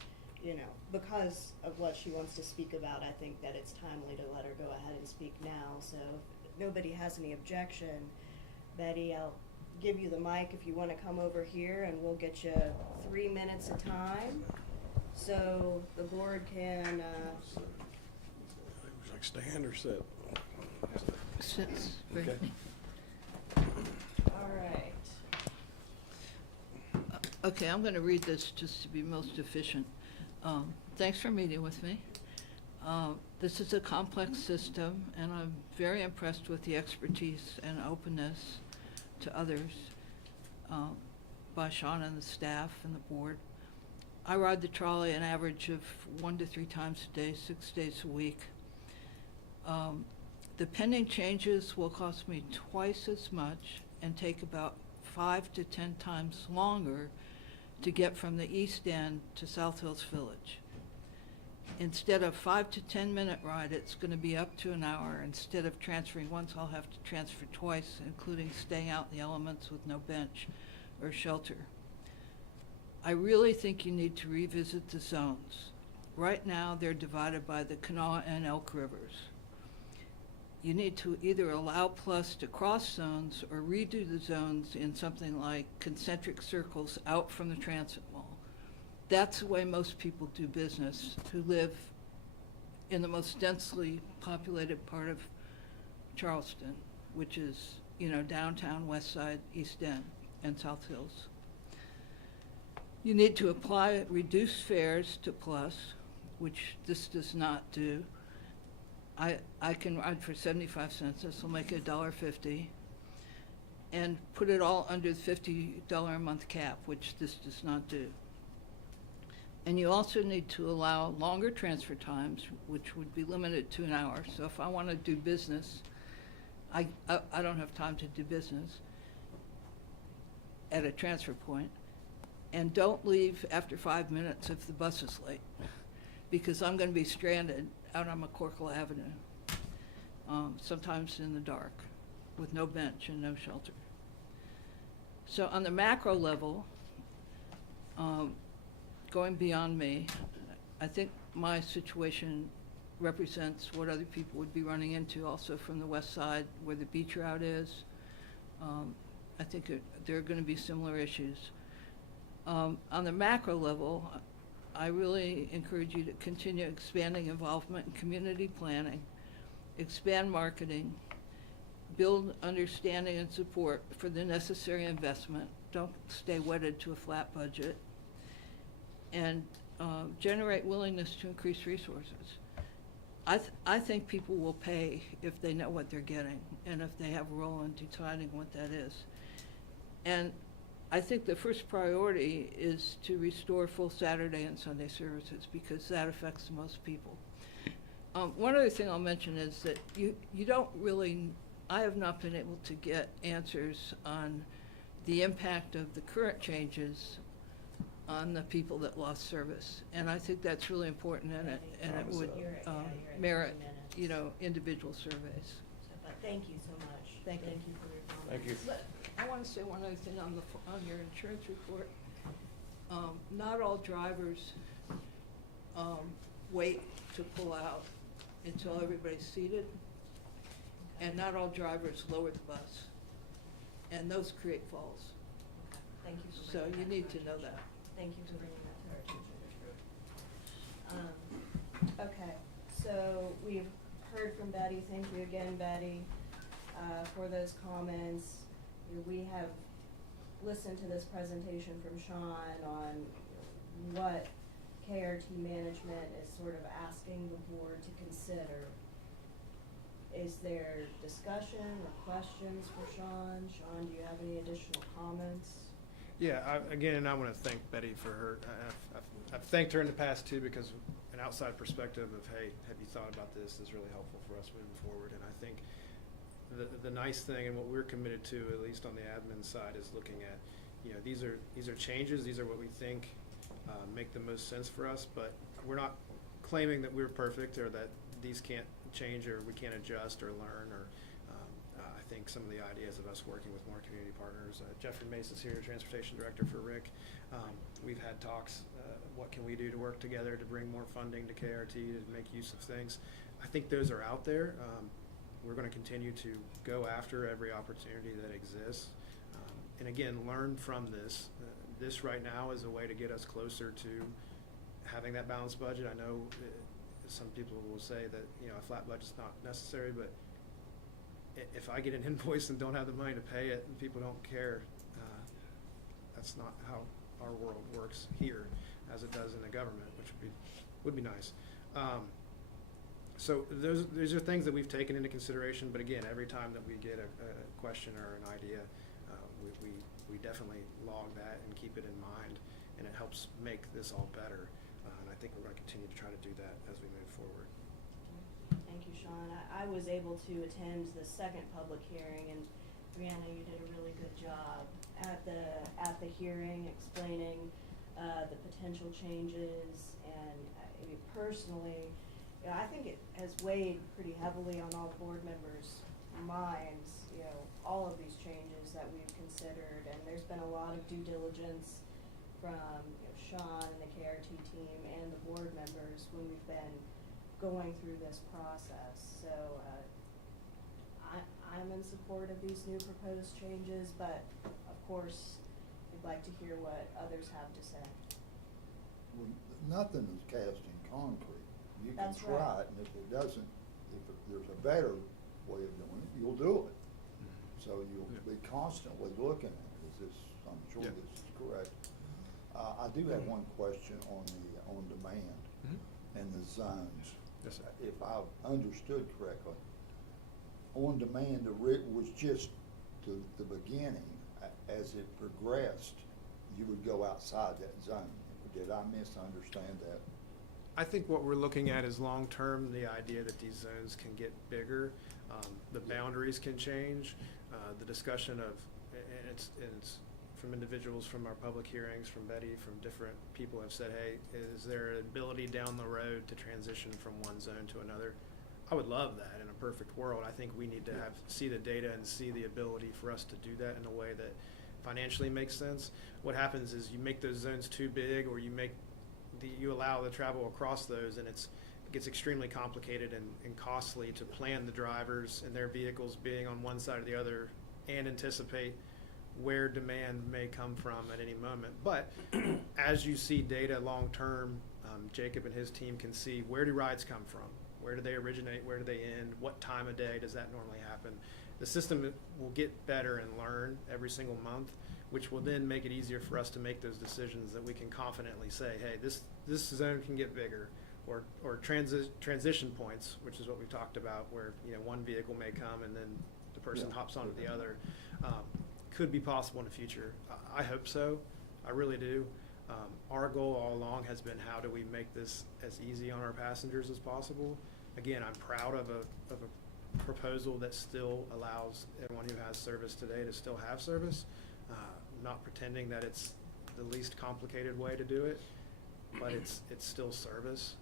because of what she wants to speak about, I think that it's timely to let her go ahead and speak now. So if nobody has any objection, Betty, I'll give you the mic if you want to come over here, and we'll get you 3 minutes of time so the board can Stand or sit? Sit. Okay. all right. Okay, I'm going to read this just to be most efficient. Thanks for meeting with me. This is a complex system, and I'm very impressed with the expertise and openness to others by Sean and the staff and the board. I ride the trolley an average of 1 to 3 times a day, 6 days a week. The pending changes will cost me twice as much and take about 5 to 10 times longer to get from the East End to South Hills Village. Instead of 5 to 10 minute ride, it's going to be up to an hour. Instead of transferring once, I'll have to transfer twice, including staying out in the elements with no bench or shelter. I really think you need to revisit the zones. Right now, they're divided by the Kanawha and Elk Rivers. You need to either allow Plus to cross zones or redo the zones in something like concentric circles out from the transit mall. That's the way most people do business who live in the most densely populated part of Charleston, which is, downtown, West Side, East End, and South Hills. You need to apply reduced fares to Plus, which this does not do. I can ride for 75 cents, this will make it $1.50, and put it all under the $50 a month cap, which this does not do. And you also need to allow longer transfer times, which would be limited to an hour. So if I want to do business, I don't have time to do business at a transfer point. And don't leave after 5 minutes if the bus is late, because I'm going to be stranded out on McCorkle Avenue. sometimes in the dark, with no bench and no shelter. So on the macro level, going beyond me, I think my situation represents what other people would be running into also from the west side where the beach route is. I think there are going to be similar issues. On the macro level, I really encourage you to continue expanding involvement in community planning, expand marketing, build understanding and support for the necessary investment. Don't stay wedded to a flat budget. And generate willingness to increase resources. I think people will pay if they know what they're getting and if they have a role in deciding what that is. And I think the first priority is to restore full Saturday and Sunday services because that affects the most people. One other thing I'll mention is that you don't really, I have not been able to get answers on the impact of the current changes on the people that lost service. And I think that's really important and it would merit, individual surveys. But thank you so much. Thank you. You for your comments. Thank you. But I want to say one other thing on your insurance report. Not all drivers wait to pull out until everybody's seated, and not all drivers lower the bus, and those create falls. Thank you for So bringing you that need to to our know attention. that. Thank you for bringing that to our attention. Okay, so we've heard from Betty. Thank you again, Betty, for those comments. We have listened to this presentation from Sean on what KRT management is sort of asking the board to consider. Is there discussion or questions for Sean? Sean, do you have any additional comments? Yeah, again, I want to thank Betty for her. I've thanked her in the past too because an outside perspective of, hey, have you thought about this is really helpful for us moving forward. And I think the nice thing and what we're committed to, at least on the admin side, is looking at, these are changes. These are what we think make the most sense for us. But we're not claiming that we're perfect or that these can't change or we can't adjust or learn or. I think some of the ideas of us working with more community partners. Jeffrey Mace is here, Transportation Director for Rick. We've had talks, what can we do to work together to bring more funding to KRT to make use of things. I think those are out there. We're going to continue to go after every opportunity that exists. And again, learn from this. This right now is a way to get us closer to having that balanced budget. I know some people will say that a flat budget's not necessary, but if I get an invoice and don't have the money to pay it and people don't care, that's not how our world works here as it does in the government, which would be nice. So those are things that we've taken into consideration, but again, every time that we get a question or an idea, we definitely log that and keep it in mind, and it helps make this all better. And I think we're going to continue to try to do that as we move forward. Thank you, Sean. I was able to attend the second public hearing, and Brianna, you did a really good job at the hearing explaining the potential changes. And personally, I think it has weighed pretty heavily on all board members' minds. All of these changes that we've considered, and there's been a lot of due diligence from Sean and the KRT team and the board members when we've been going through this process. So I'm in support of these new proposed changes, but of course, we'd like to hear what others have to say. Well, nothing is cast in concrete. You can That's try right. it, and if it doesn't, if there's a better way of doing it, you'll do it. So you'll be constantly looking at it. I'm sure this is correct. I do have one question on demand and the zones. Yes, sir. If I've understood correctly, on demand was just the beginning. As it progressed, you would go outside that zone. Did I misunderstand that? I think what we're looking at is long-term, the idea that these zones can get bigger, the boundaries can change, the discussion of, and it's from individuals from our public hearings, from Betty, from different people have said, hey, is there an ability down the road to transition from one zone to another? I would love that in a perfect world. I think we need to see the data and see the ability for us to do that in a way that financially makes sense. What happens is you make those zones too big, or you allow the travel across those, and it gets extremely complicated and costly to plan the drivers and their vehicles being on one side or the other and anticipate where demand may come from at any moment. But as you see data long term, Jacob and his team can see, where do rides come from? Where do they originate? Where do they end? What time of day does that normally happen? The system will get better and learn every single month, which will then make it easier for us to make those decisions that we can confidently say, hey, this zone can get bigger, or transition points, which is what we talked about, where one vehicle may come and then the person hops onto the other. Could be possible in the future. I hope so. I really do. Our goal all along has been, how do we make this as easy on our passengers as possible? Again, I'm proud of a proposal that still allows everyone who has service today to still have service. Not pretending that it's the least complicated way to do it, but it's still service.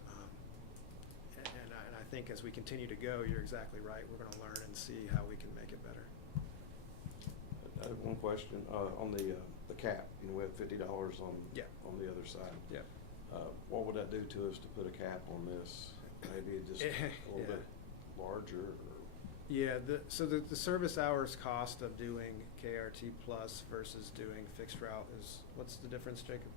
And I think as we continue to go, you're exactly right. We're going to learn and see how we can make it better. I have one question, on the cap, we have $50 on the other side. Yeah. What would that do to us to put a cap on this? Maybe just a little bit larger, or? Yeah, so the service hours cost of doing KRT Plus versus doing fixed route is, what's the difference, Jacob?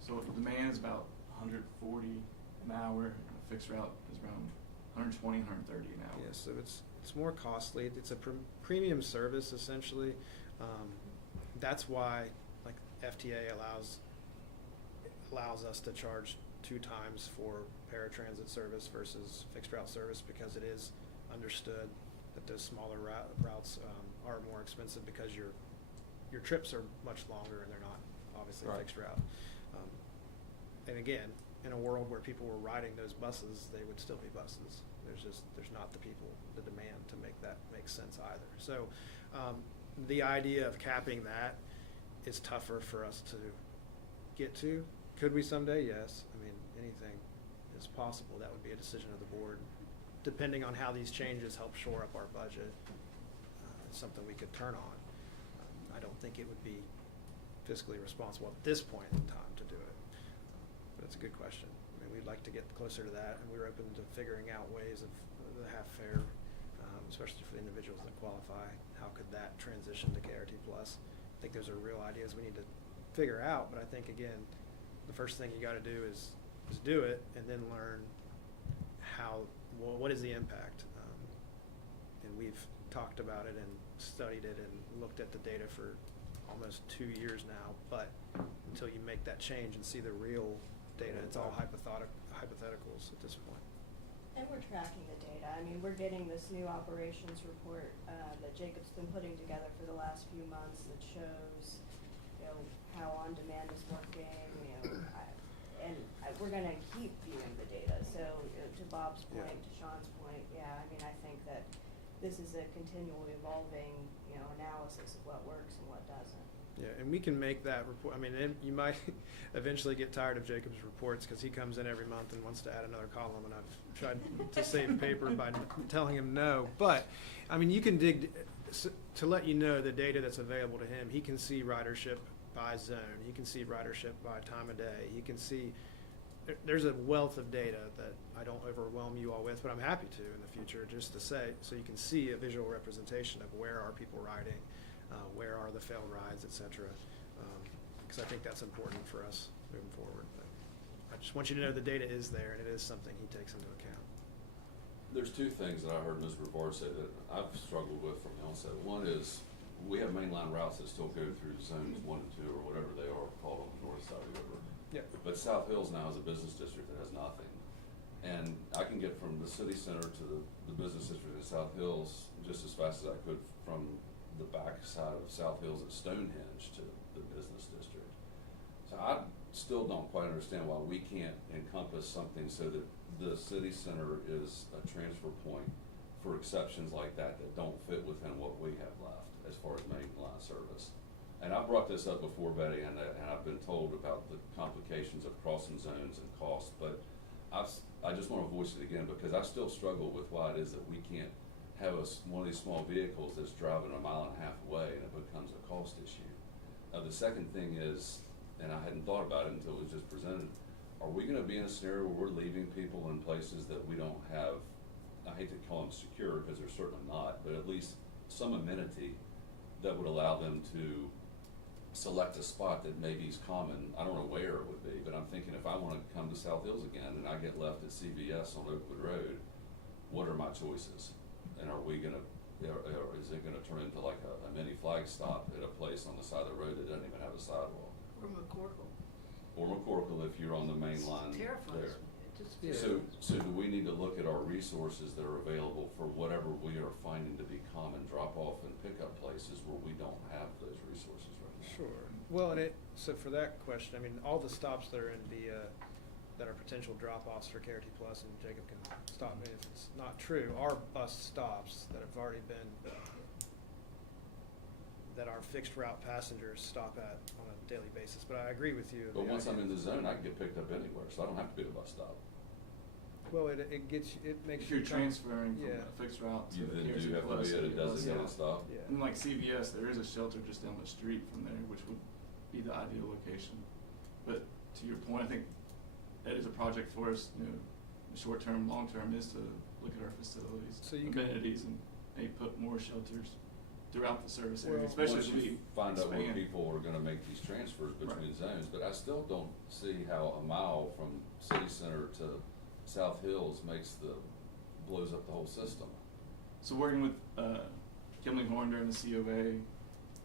So demand is about 140 an hour, and the fixed route is around 120, 130 an hour. Yeah, so it's more costly. It's a premium service, essentially. That's why, like, FTA allows us to charge 2 times for paratransit service versus fixed route service, because it is understood that those smaller routes are more expensive, because your trips are much longer and they're not obviously Right. fixed route. And again, in a world where people were riding those buses, they would still be buses. There's not the demand to make that make sense either. So the idea of capping that is tougher for us to get to. Could we someday? Yes. I mean, anything is possible. That would be a decision of the board, depending on how these changes help shore up our budget. It's something we could turn on. I don't think it would be fiscally responsible at this point in time to do it. But it's a good question. I mean, we'd like to get closer to that, and we're open to figuring out ways of the half fare, especially for the individuals that qualify. How could that transition to KRT Plus? I think those are real ideas we need to figure out, but I think, again, the first thing you got to do is do it, and then learn what is the impact. And we've talked about it and studied it and looked at the data for almost 2 years now, but until you make that change and see the real data, it's all hypotheticals at this point. And we're tracking the data. I mean, we're getting this new operations report that Jacob's been putting together for the last few months that shows, how on demand is working, and we're going to keep viewing the data. So to Bob's point, to Sean's point, I mean, I think that this is a continually evolving, analysis of what works and what doesn't. Yeah, and we can make that report. I mean, you might eventually get tired of Jacob's reports, because he comes in every month and wants to add another column, and I've tried to save paper by telling him no. But, I mean, you can dig to let you know the data that's available to him. He can see ridership by zone. He can see ridership by time of day. He can see there's a wealth of data that I don't overwhelm you all with, but I'm happy to in the future, just to say, so you can see a visual representation of where are people riding, where are the failed rides, et cetera. Because I think that's important for us moving forward. But I just want you to know the data is there, and it is something he takes into account. There's 2 things that I heard Ms. Brevard say that I've struggled with from the onset. One is, we have mainline routes that still go through zones 1 and 2, or whatever they are called on the north side of the river. Yeah. But South Hills now is a business district that has nothing. And I can get from the city center to the business district in South Hills just as fast as I could from the back side of South Hills at Stonehenge to the business district. So I still don't quite understand why we can't encompass something so that the city center is a transfer point for exceptions like that don't fit within what we have left as far as mainline service. And I brought this up before, Betty, and I've been told about the complications of crossing zones and costs, but I just wanna voice it again, because I still struggle with why it is that we can't have one of these small vehicles that's driving a mile and a half away and it becomes a cost issue. The second thing is, and I hadn't thought about it until it was just presented, are we gonna be in a scenario where we're leaving people in places that we don't have, I hate to call them secure, because they're certainly not, but at least some amenity that would allow them to select a spot that maybe is common. I don't know where it would be, but I'm thinking if I wanna come to South Hills again and I get left at CVS on Oakwood Road, what are my choices? And are we gonna, or is it gonna turn into like a mini flag stop at a place on the side of the road that doesn't even have a sidewalk? Or McCorkle. Or McCorkle if you're on the main line there. Terrifies me. It just Yeah. So do we need to look at our resources that are available for whatever we are finding to be common drop-off and pickup places where we don't have those resources right now? Sure. Well, so for that question, I mean, all the stops that are in the, that are potential drop-offs for KRT Plus, and Jacob can stop me if it's not true, are bus stops that have already been, that our fixed route passengers stop at on a daily basis. But I agree with you. But the once I'm idea- in the zone, I can get picked up anywhere, so I don't have to be at a bus stop. Well, it makes If you. you're transferring from Yeah. a fixed route to You the then KRT do have to Plus, be at a it does designated stop. stop. Yeah. And like CVS, there is a shelter just down the street from there, which would be the ideal location. But to your point, I think that is a project for us, you know, the short term, long term is to look at our facilities, So you can- amenities, and maybe put more shelters throughout the service area, Well, especially Once as you we find out where expand. people are gonna make these transfers between Right. zones, but I still don't see how a mile from city center to South Hills blows up the whole system. So working with Kimley Horner and the COA, you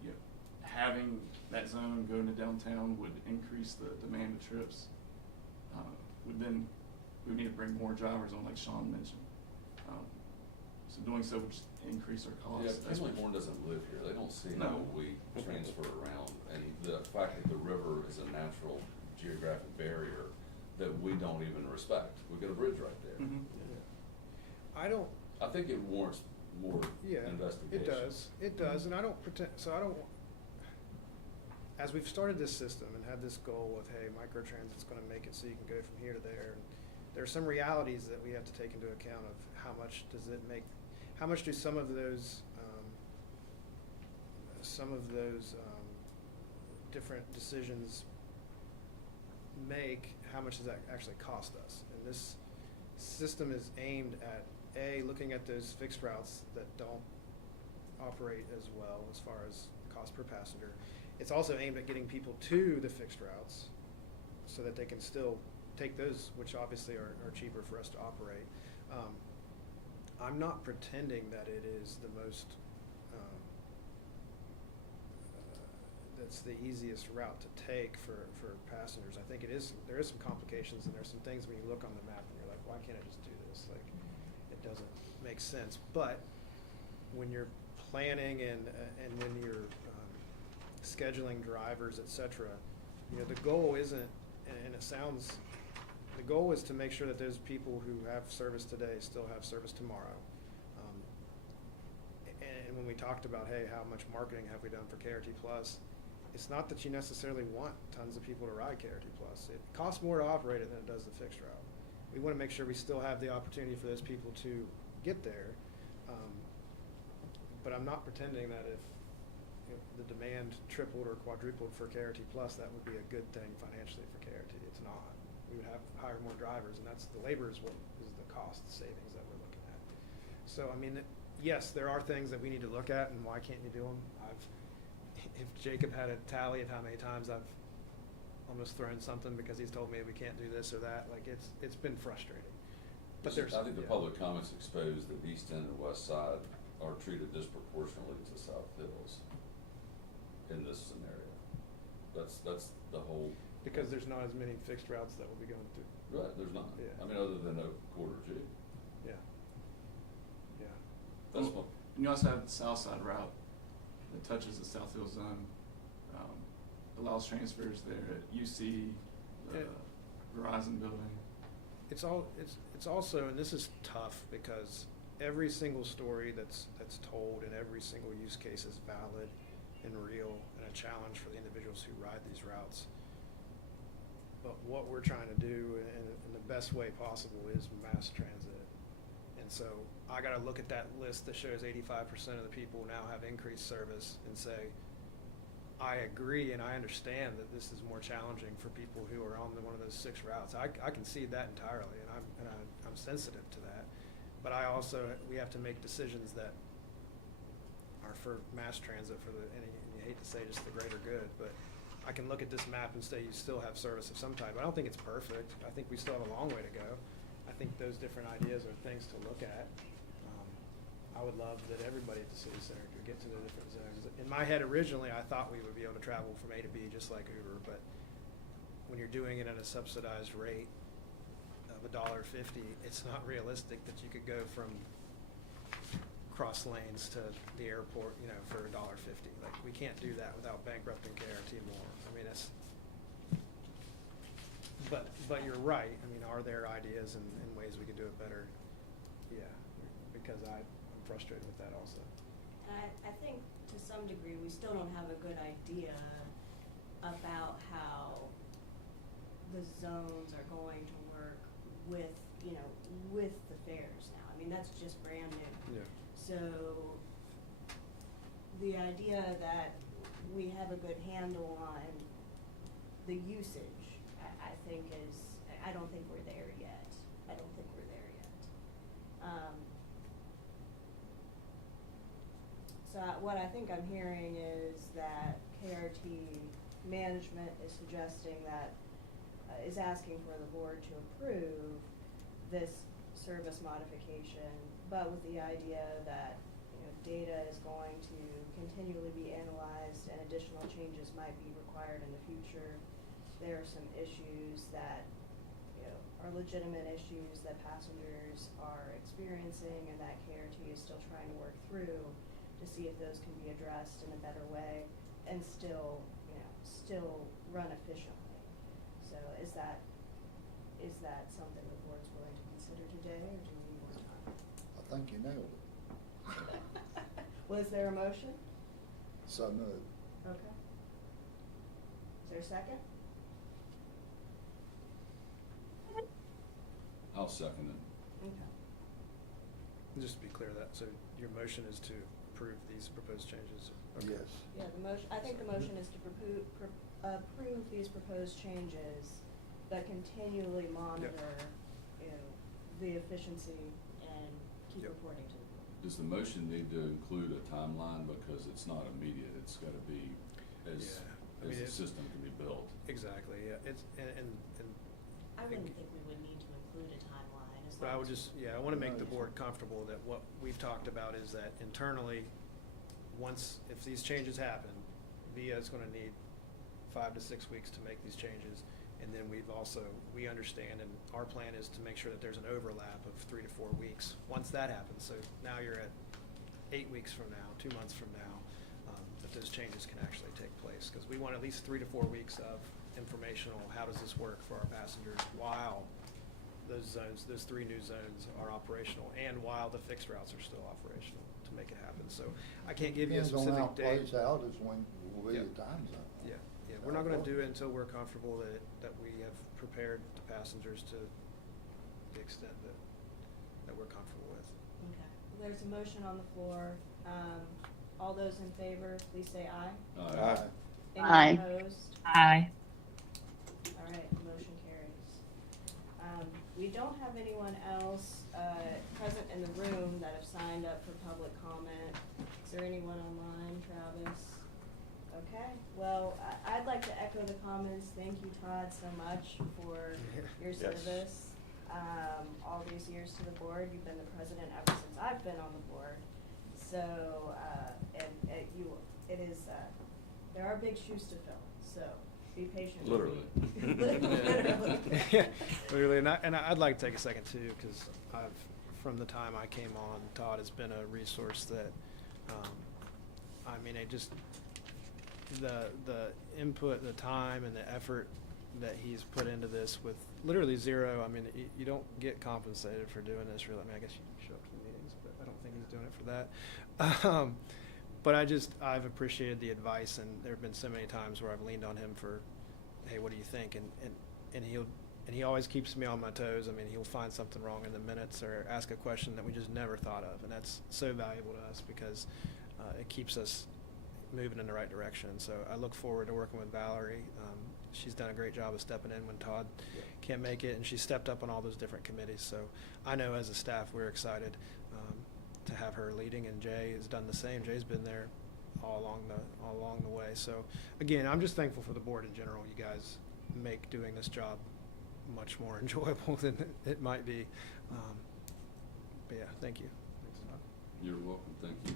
know, having that zone go into downtown would increase the demand of trips. We would need to bring more drivers on, like Sean mentioned. So doing so would just increase our Yeah, costs. That's Kinley what- Horn doesn't live here, they don't see No. how we transfer around, and the fact that the river is a natural geographic barrier that we don't even respect. We've got a bridge right there. Mhm. I don't, I think it warrants more yeah, investigation. it does, and I don't pretend, as we've started this system and had this goal of, hey, microtransit's gonna make it so you can go from here to there, and there are some realities that we have to take into account of how much do some of those different decisions make, how much does that actually cost us? And this system is aimed at, looking at those fixed routes that don't operate as well as far as cost per passenger. It's also aimed at getting people to the fixed routes so that they can still take those, which obviously are cheaper for us to operate. I'm not pretending that it is the most, that's the easiest route to take for passengers. I think there is some complications, and there's some things when you look on the map and you're like, why can't I just do this? Like, it doesn't make sense. But when you're planning and when you're scheduling drivers, et cetera, you know, the goal isn't, and it sounds, the goal is to make sure that those people who have service today still have service tomorrow. And when we talked about, hey, how much marketing have we done for KRT Plus, it's not that you necessarily want tons of people to ride KRT Plus. It costs more to operate it than it does the fixed route. We want to make sure we still have the opportunity for those people to get there. But I'm not pretending that if the demand tripled or quadrupled for KRT Plus, that would be a good thing financially for KRT. It's not. We would have hire more drivers, and that's the labor is the cost savings that we're looking at. So I mean, yes, there are things that we need to look at, and why can't you do them? If Jacob had a tally of how many times I've almost thrown something because he's told me we can't do this or that, like it's been frustrating. But I think the public comments expose that East End and West Side are treated disproportionately to South Hills in this scenario. That's the whole. Because there's not as many fixed routes that will be going through. Right, there's not. Yeah. I mean, other than Oak Quarter G. Yeah. Yeah. That's Well, what. and you also have the south side route that touches the South Hill zone, allows transfers there at UC, the Verizon building. It's also, and this is tough because every single story that's told and every single use case is valid and real and a challenge for the individuals who ride these routes. But what we're trying to do in the best way possible is mass transit. And so I gotta look at that list that shows 85% of the people now have increased service and say, I agree and I understand that this is more challenging for people who are on one of those 6 routes. I can see that entirely, and I'm sensitive to that. But I also, we have to make decisions that are for mass transit for and you hate to say just the greater good, but I can look at this map and say you still have service of some type. I don't think it's perfect. I think we still have a long way to go. I think those different ideas are things to look at. I would love that everybody at the city center could get to the different zones. In my head originally, I thought we would be able to travel from A to B just like Uber, but when you're doing it at a subsidized rate of $1.50, it's not realistic that you could go from cross lanes to the airport, for $1.50. Like, we can't do that without bankrupting KRT more. I mean, but you're right. I mean, are there ideas and ways we could do it better? Yeah, because I'm frustrated with that also. I think to some degree, we still don't have a good idea about how the zones are going to work with, with the fares now. I mean, that's just brand new. Yeah. So the idea that we have a good handle on the usage, I think I don't think we're there yet. I don't think we're there yet. So what I think I'm hearing is that KRT management is suggesting that, is asking for the board to approve this service modification, but with the idea that, data is going to continually be analyzed and additional changes might be required in the future. There are some issues that, are legitimate issues that passengers are experiencing and that KRT is still trying to work through to see if those can be addressed in a better way and still, still run efficiently. So is that something the board's willing to consider today, or do we need more time? I think you nailed it. Was there a motion? So moved. Okay. Is there a second? I'll second it. Okay. Just to be clear, so your motion is to approve these proposed changes? Okay. Yes. Yeah, I think the motion is to approve these proposed changes, but continually monitor, the efficiency and keep Yep. reporting to the board. Does the motion need to include a timeline, because it's not immediate, it's gotta be as I mean, the system can be built? Exactly, yeah, it's, and. I wouldn't think we would need to include a timeline as But I long would as just, I wanna make the board comfortable that what we've talked about is that internally, if these changes happen, VIA is gonna need 5 to 6 weeks to make these changes. And then we understand, and our plan is to make sure that there's an overlap of 3 to 4 weeks once that happens. So now you're at 8 weeks from now, 2 months from now, that those changes can actually take place. Because we want at least 3 to 4 weeks of informational, how does this work for our passengers while those 3 new zones are operational, and while the fixed routes are still operational to make it happen. So I can't give you a Depends on how specific it date. plays out is when will be Yeah. the time zone. Yeah, we're not gonna do it until we're comfortable that we have prepared the passengers to the extent that we're comfortable with. Okay. There's a motion on the floor. All those in favor, please say aye. Aye. Aye. Any opposed? Aye. All right, motion carries. We don't have anyone else present in the room that have signed up for public comment. Is there anyone online, Travis? Okay, well, I'd like to echo the comments. Thank you, Todd, so much for your Yes. service all these years to the board. You've been the president ever since I've been on the board. So, there are big shoes to fill, so be patient. Literally. Literally. Yeah, literally, and I'd like to take a second too, because from the time I came on, Todd has been a resource that, the input, the time, and the effort that he's put into this with literally zero. I mean, you don't get compensated for doing this, really. I mean, I guess you show up to the meetings, but I don't think he's doing it for that. But I've appreciated the advice, and there have been so many times where I've leaned on him for, hey, what do you think? And and he always keeps me on my toes. I mean, he'll find something wrong in the minutes or ask a question that we just never thought of, and that's so valuable to us because it keeps us moving in the right direction. So I look forward to working with Valerie. She's done a great job of stepping in when Todd can't make it, and she stepped up on all those different committees. So I know as a staff we're excited to have her leading, and Jay has done the same. Jay's been there all along the way. So again, I'm just thankful for the board in general. You guys make doing this job much more enjoyable than it might be. But yeah, thank you. You're welcome, thank you.